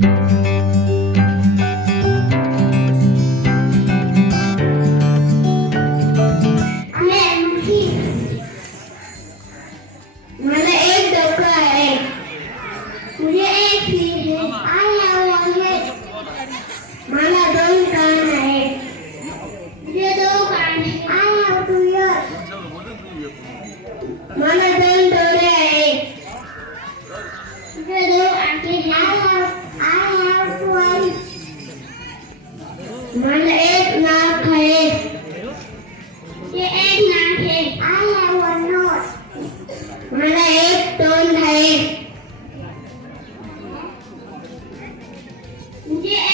मला एक डोकं आहे. मुझे एक सिर है. I have one head. मला दोन कान आहेत. मुझे दो कान है. I have two ears. मला दोन डोळे आहेत. मुझे दो आंखें हैं. I have two eyes. मला एक नाक है. मुझे एक नाक है. I have one nose. मला एक तोंड है. मुझे